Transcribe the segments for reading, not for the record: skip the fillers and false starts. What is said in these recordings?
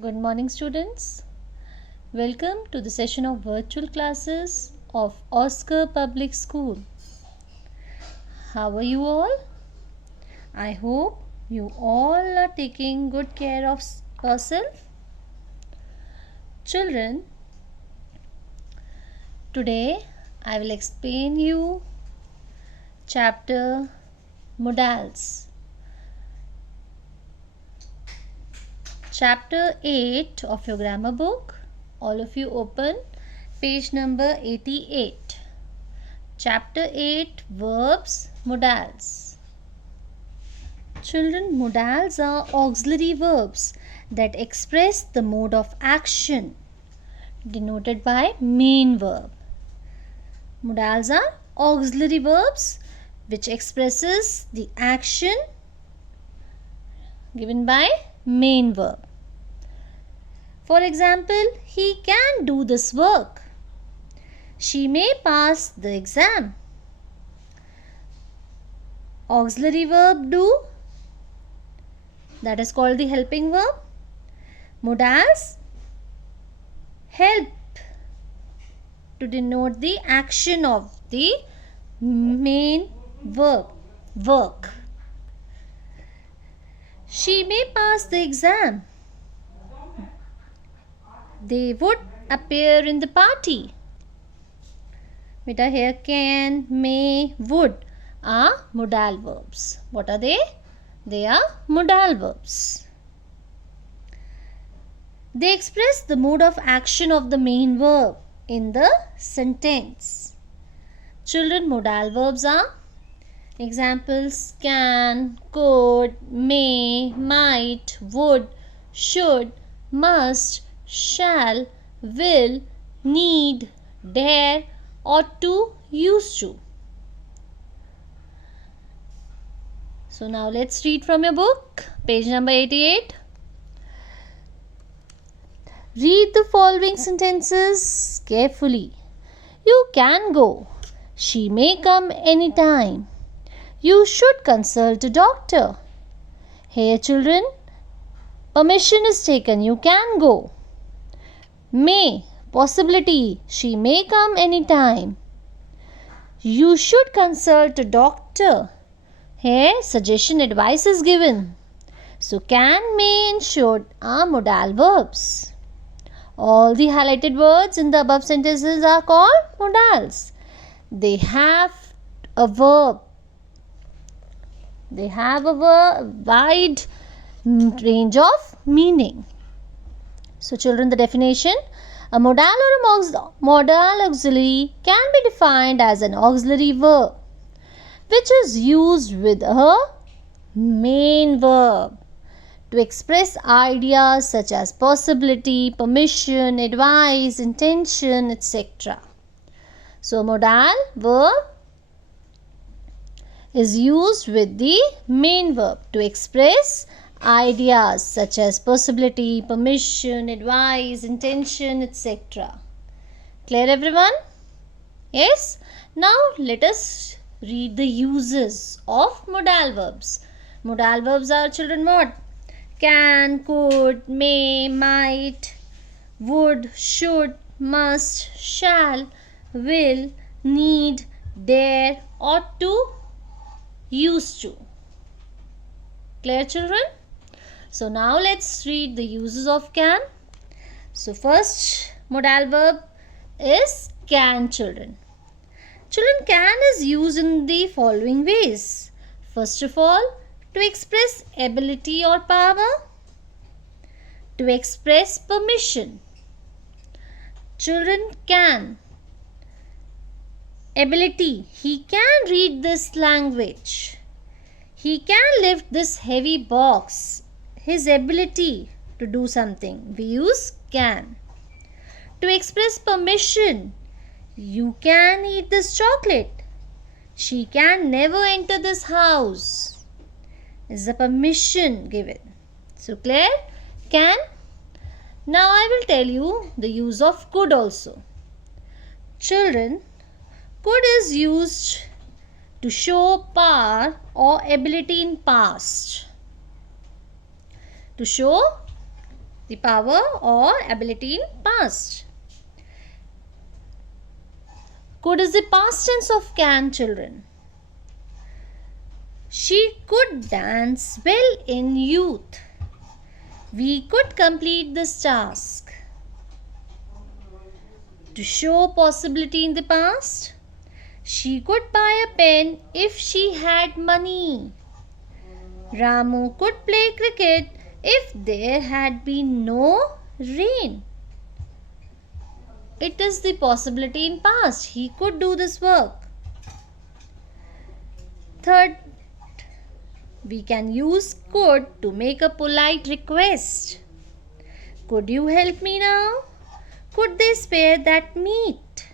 Good morning, students. Welcome to the session of virtual classes of Oscar Public School. How are you all? I hope you all are taking good care of yourself. Children, today I will explain you chapter Modals. Chapter 8 of your grammar book. All of you open page number 88. Chapter 8 Verbs Modals. Children, modals are auxiliary verbs that express the mode of action denoted by main verb. Modals are auxiliary verbs which expresses the action given by main verb. For example, he can do this work. She may pass the exam. Auxiliary verb do, that is called the helping verb. Modals help to denote the action of the main verb, work. She may pass the exam. They would appear in the party. Beta, here can, may, would are modal verbs. What are they? They are modal verbs. They express the mode of action of the main verb in the sentence. Children, modal verbs are examples: can, could, may, might, would, should, must, shall, will, need, dare, ought to, used to. So now let's read from your book, page number 88. Read the following sentences carefully. You can go. She may come anytime. You should consult a doctor. Here, children, permission is taken. You can go. May, possibility. She may come anytime. You should consult a doctor. Here, suggestion, advice is given. So, can, may and should are modal verbs. All the highlighted words in the above sentences are called modals. They have a verb. They have a wide range of meaning. So, children, the definition: a modal or a modal auxiliary can be defined as an auxiliary verb which is used with a main verb to express ideas such as possibility, permission, advice, intention, etc. So, modal verb is used with the main verb to express ideas such as possibility, permission, advice, intention, etc. Clear, everyone? Yes? Now let us read the uses of modal verbs. Modal verbs are, children, what? Can, could, may, might, would, should, must, shall, will, need, dare, ought to, used to. Clear, children? So now let's read the uses of can. So first modal verb is can, children. Children, can is used in the following ways. First of all, to express ability or power. To express permission. Children, can. Ability. He can read this language. He can lift this heavy box. His ability to do something. We use can. To express permission. You can eat this chocolate. She can never enter this house. Is the permission given. So clear? Can. Now I will tell you the use of could also. Children, could is used to show power or ability in past. To show the power or ability in past. Could is the past tense of can, children. She could dance well in youth. We could complete this task. To show possibility in the past, she could buy a pen if she had money. Ramu could play cricket if there had been no rain. It is the possibility in past. He could do this work. Third, we can use could to make a polite request. Could you help me now? Could they spare that meat?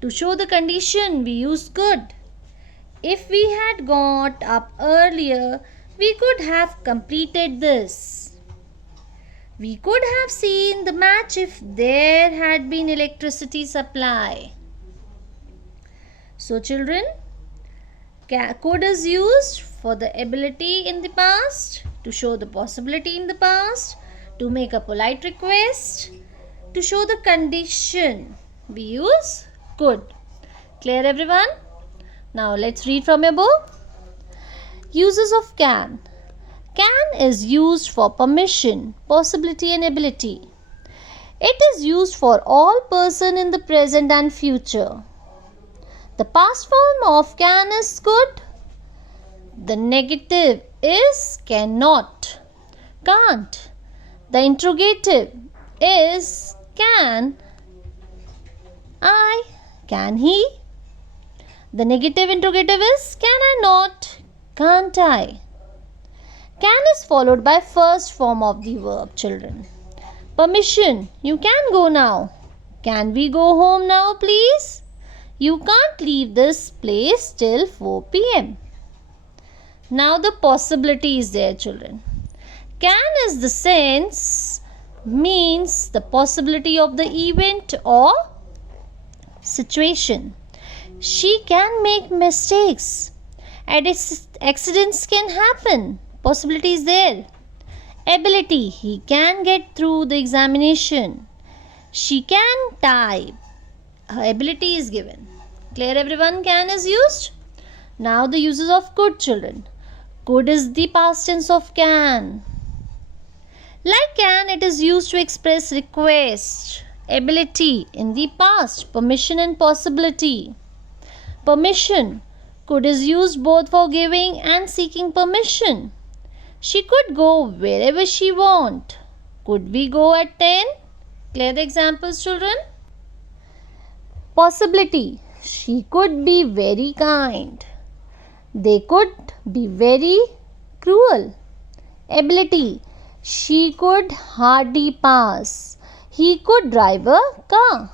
To show the condition, we use could. If we had got up earlier, we could have completed this. We could have seen the match if there had been electricity supply. So children, could is used for the ability in the past, to show the possibility in the past, to make a polite request, to show the condition. We use could. Clear everyone? Now let's read from your book. Uses of can. Can is used for permission, possibility and ability. It is used for all person in the present and future. The past form of can is could. The negative is cannot, can't. The interrogative is can I, can he. The negative interrogative is can I not, can't I. Can is followed by first form of the verb, children. Permission, you can go now. Can we go home now, please? You can't leave this place till 4 p.m. Now the possibility is there, children. Can is the sense, means the possibility of the event or situation. She can make mistakes. Accidents can happen. Possibility is there. Ability, he can get through the examination. She can type. Her ability is given. Clear everyone? Can is used. Now the uses of could, children. Could is the past tense of can. Like can, it is used to express request, ability in the past, permission and possibility. Permission. Could is used both for giving and seeking permission. She could go wherever she want. Could we go at 10? Clear the examples, children. Possibility. She could be very kind. They could be very cruel. Ability. She could hardly pass. He could drive a car.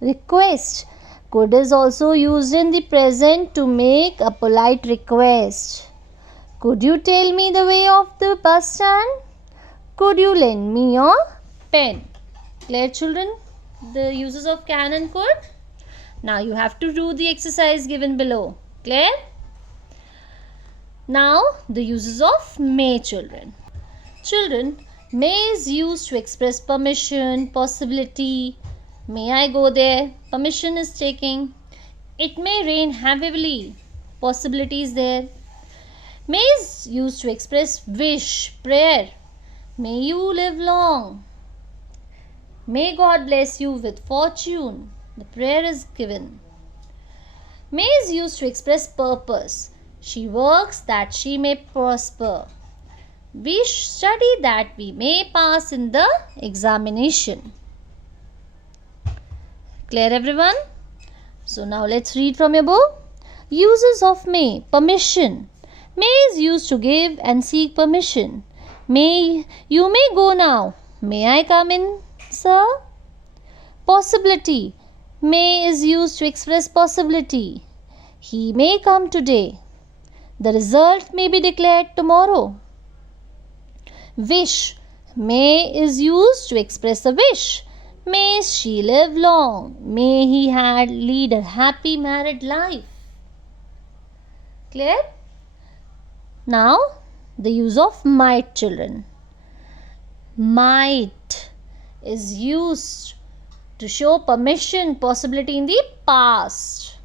Request. Could is also used in the present to make a polite request. Could you tell me the way of the bus stand? Could you lend me your pen? Clear, children? The uses of can and could. Now you have to do the exercise given below. Clear? Now the uses of may, children. Children, may is used to express permission, possibility. May I go there? Permission is taking. It may rain heavily. Possibility is there. May is used to express wish, prayer. May you live long. May God bless you with fortune. The prayer is given. May is used to express purpose. She works that she may prosper. We study that we may pass in the examination. Clear everyone? So now let's read from your book. Uses of may. Permission. May is used to give and seek permission. You may go now. May I come in, sir? Possibility. May is used to express possibility. He may come today. The result may be declared tomorrow. Wish. May is used to express a wish. May she live long. May he lead a happy married life. Clear? Now, the use of might, children. Might is used to show permission, possibility in the past,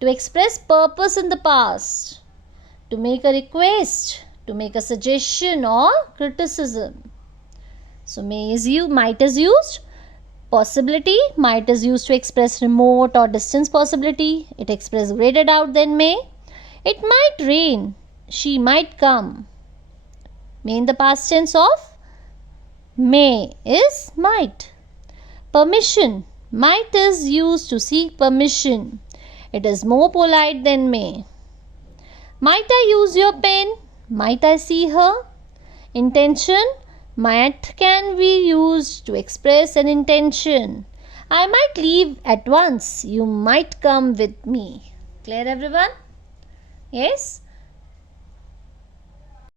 to express purpose in the past, to make a request, to make a suggestion or criticism. So might is used. Possibility, might is used to express remote or distance possibility. It expresses greater doubt than may. It might rain. She might come. May in the past tense of may is might. Permission, might is used to seek permission. It is more polite than may. Might I use your pen? Might I see her? Intention, might can be used to express an intention. I might leave at once. You might come with me. Clear, everyone? Yes?